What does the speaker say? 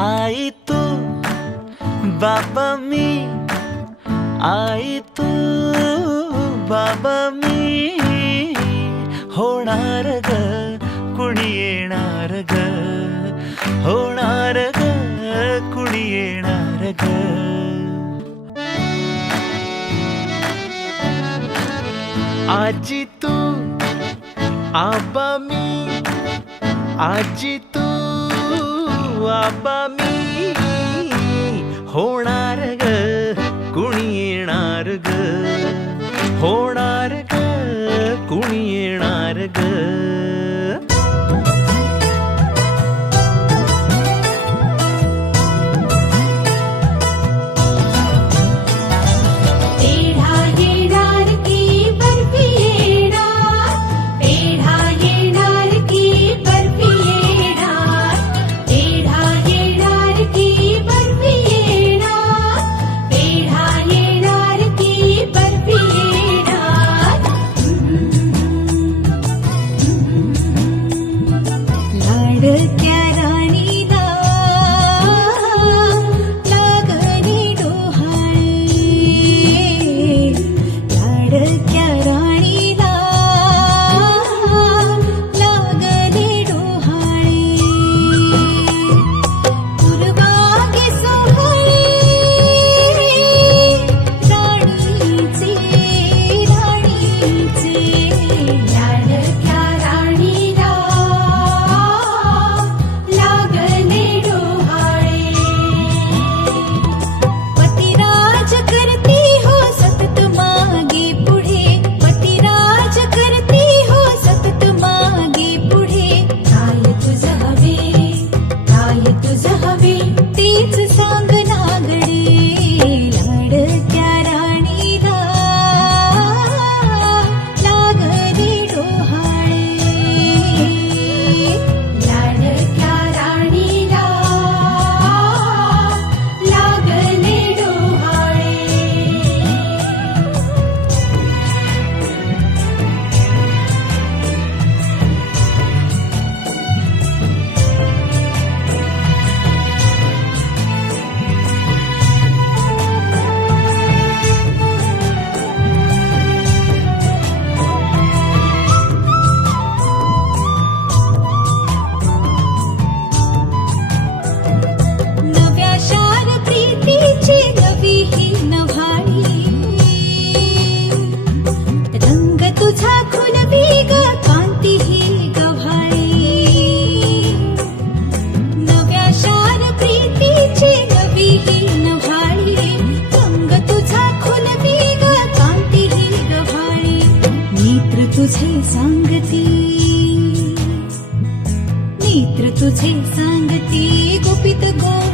आई तू बाबा मी, आई तू बाबा मी, होणार ग कुणी येणार ग, होणार ग कुणी येणार ग. आजी तू आबा मी, आजी तू आबा मी, होणार ग कुणी येणार ग, होणार ग कुणी येणार ग. तुझे सांगती, नेत्र तुझे सांगती, गुपित गो